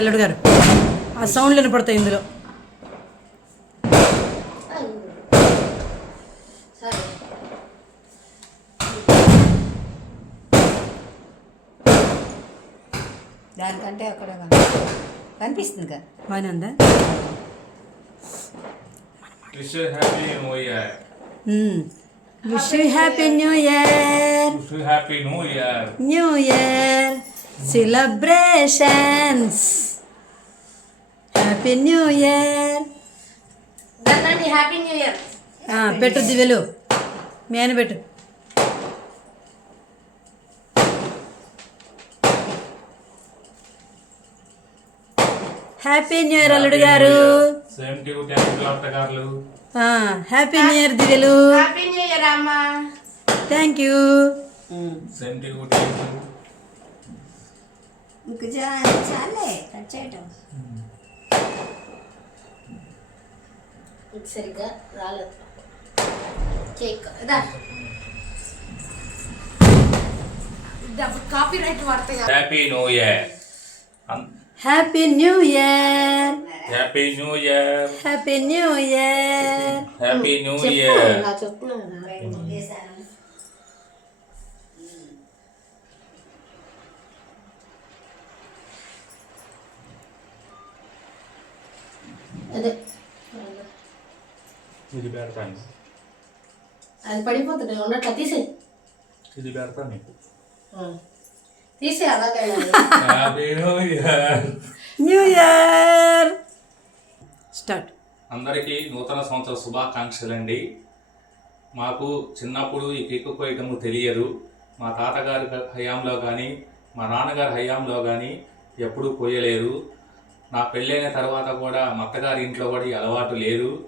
అల్లుడు గారు. ఆ సౌండ్లు వినపడతాయి ఇందులో. సరే దానికంటే అక్కడ కనిపిస్తుంది. కనిపిస్తుంది కదా బాగానే ఉందా? Wish happy new year. Wish you happy new year. Happy new year. New year. Celebrations happy new year happy new year పెట్టు దివ్యలు. మీ ఆయన పెట్టు. హ్యాపీ న్యూ ఇయర్ అల్లుడు గారు. హ్యాపీ న్యూ ఇయర్ దివ్యలు. హ్యాపీ న్యూ ఇయర్ అమ్మా. థ్యాంక్ యూ చాలే cut చేయటం. ఇది సరిగ్గా రాలేదు. కేక్. ఇదా. కాపీ రైట్ వాడితే కాదు. Happy new year happy new year happy new year happy new year happy new year నా అదే. ఇది పెడతాను అది పడిపోతుంది. ఉన్నట్లా తీసే. ఇది పెడతాను నీకు. తీసే అలాగే. న్యూ ఇయర్ స్టార్ట్ అందరికీ నూతన సంవత్సర శుభాకాంక్షలండి. మాకు చిన్నప్పుడు ఈ కేక్ కోయటం తెలియదు. మా తాతగారి హయాంలో కానీ మా నాన్నగారి హయాంలో కానీ ఎప్పుడూ కోయలేదు నా పెళ్ళైన తర్వాత కూడా మా ఇంట్లో కూడా అలవాటు లేదు.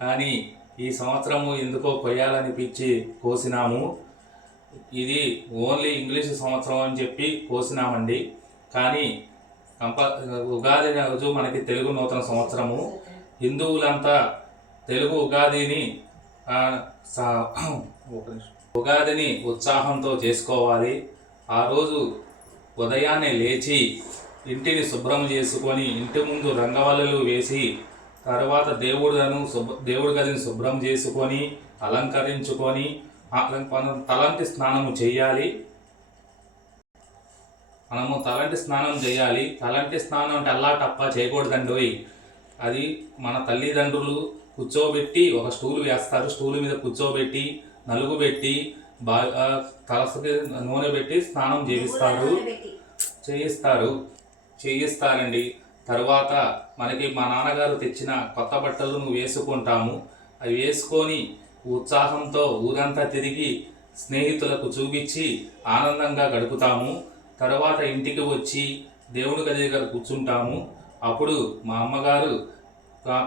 కానీ ఈ సంవత్సరము ఎందుకో కొయ్యాలనిపించి కోసినాము. ఇది ఓన్లీ ఇంగ్లీష్ సంవత్సరం అని చెప్పి కోసినామండి. కానీ కంప ఉగాది రోజు మనకి తెలుగు నూతన సంవత్సరము. హిందువులంతా తెలుగు ఉగాదిని ఉగాదిని ఉత్సాహంతో చేసుకోవాలి. ఆ రోజు ఉదయాన్నే లేచి ఇంటిని శుభ్రం చేసుకొని ఇంటి ముందు రంగవల్లులు వేసి తర్వాత దేవుడును శుభ్ర దేవుడి గదిని శుభ్రం చేసుకొని అలంకరించుకొని మనం తలంటి స్నానము చేయాలి. మనము తలంటి స్నానం చేయాలి. తలంటి స్నానం అంటే అల్లా టప్ప చేయకూడదండోయ్ అది మన తల్లిదండ్రులు కూర్చోబెట్టి ఒక స్టూల్ వేస్తారు. స్టూల్ మీద కూర్చోబెట్టి నలుగు పెట్టి బాగా తలసకి నూనె పెట్టి స్నానం చేయిస్తారు. చేయిస్తారు. చేయిస్తారండి తర్వాత మనకి మా నాన్నగారు తెచ్చిన కొత్త బట్టలను వేసుకుంటాము. అవి వేసుకొని ఉత్సాహంతో ఊరంతా తిరిగి స్నేహితులకు చూపించి ఆనందంగా గడుపుతాము. తర్వాత ఇంటికి వచ్చి దేవుడి గది దగ్గర కూర్చుంటాము. అప్పుడు మా అమ్మగారు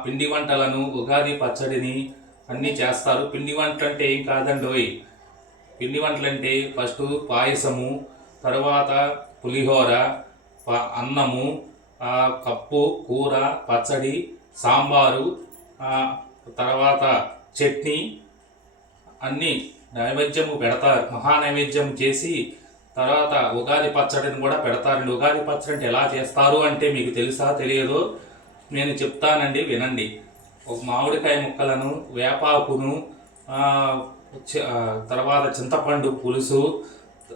పిండి వంటలను ఉగాది పచ్చడిని అన్నీ చేస్తారు. పిండి వంటలు అంటే ఏం కాదండోయ్. పిండి వంటలు అంటే ఫస్ట్ పాయసము తర్వాత పులిహోర అన్నము కప్పు కూర పచ్చడి సాంబారు తర్వాత చట్నీ అన్నీ నైవేద్యము పెడతారు. మహా నైవేద్యం చేసి తర్వాత ఉగాది పచ్చడిని కూడా పెడతారండి. ఉగాది పచ్చడి అంటే ఎలా చేస్తారు అంటే మీకు తెలుసా తెలియదు. నేను చెప్తానండి వినండి. ఒక మామిడికాయ ముక్కలను వేపాకును తర్వాత చింతపండు పులుసు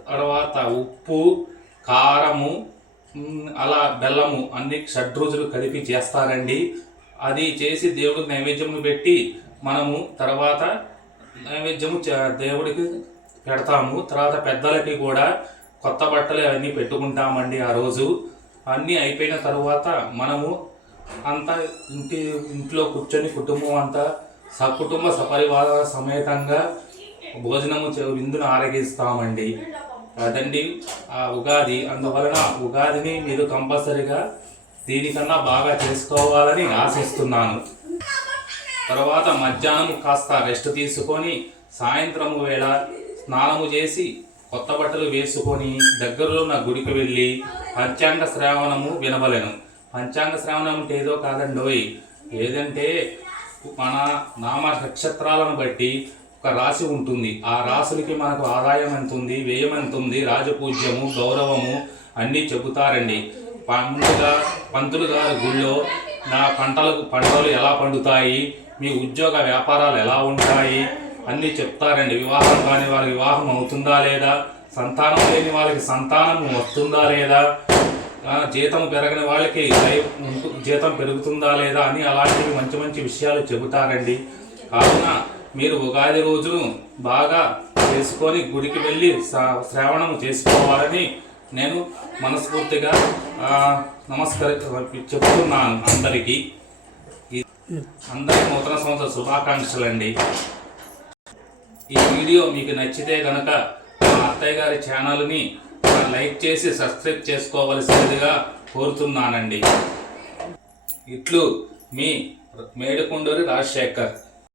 తర్వాత ఉప్పు కారము అలా బెల్లము అన్ని షడ్రుచులు కలిపి చేస్తారండి. అది చేసి దేవుడికి నైవేద్యము పెట్టి మనము తర్వాత నైవేద్యము దేవుడికి పెడతాము. తర్వాత పెద్దలకి కూడా కొత్త బట్టలు అవన్నీ పెట్టుకుంటామండి ఆ రోజు. అన్నీ అయిపోయిన తర్వాత మనము అంతా ఇంటి ఇంట్లో కూర్చొని కుటుంబం అంతా సకుటుంబ సపరివార సమేతంగా భోజనము విందును ఆరగిస్తామండి. అదండి ఆ ఉగాది. అందువలన ఉగాదిని మీరు కంపల్సరిగా దీనికన్నా బాగా చేసుకోవాలని ఆశిస్తున్నాను. తర్వాత మధ్యాహ్నం కాస్త రెస్ట్ తీసుకొని సాయంత్రము వేళ స్నానము చేసి కొత్త బట్టలు వేసుకొని దగ్గరలో ఉన్న గుడికి వెళ్ళి పంచాంగ శ్రావణము వినవలెను. పంచాంగ శ్రావణం అంటే ఏదో కాదండోయ్. ఏదంటే మన నామ నక్షత్రాలను బట్టి ఒక రాశి ఉంటుంది. ఆ రాశులకి మనకు ఆదాయం ఎంత ఉంది వ్యయం ఎంత ఉంది రాజపూజ్యము గౌరవము అన్నీ చెబుతారండి. పండుగ పంతులు గారి గుళ్ళో నా పంటలకు పంటలు ఎలా పండుతాయి మీ ఉద్యోగ వ్యాపారాలు ఎలా ఉంటాయి అన్నీ చెప్తారండి. వివాహం కాని వారికి వివాహం అవుతుందా లేదా సంతానం లేని వాళ్ళకి సంతానం వస్తుందా లేదా జీతం పెరగని వాళ్ళకి జీతం పెరుగుతుందా లేదా అని అలాంటివి మంచి మంచి విషయాలు చెబుతారండి. కావున మీరు ఉగాది రోజు బాగా చేసుకొని గుడికి వెళ్ళి శ్రా- శ్రావణం చేసుకోవాలని నేను మనస్ఫూర్తిగా నమస్కరి చెప్తున్నాను అందరికీ. అందరికీ నూతన సంవత్సర శుభాకాంక్షలు అండి ఈ వీడియో మీకు నచ్చితే కనుక మా అత్తయ్య గారి ఛానల్ని లైక్ చేసి సబ్స్క్రైబ్ చేసుకోవలసినదిగా కోరుతున్నానండి. ఇట్లు మీ మేడుకొండూరి రాజశేఖర్.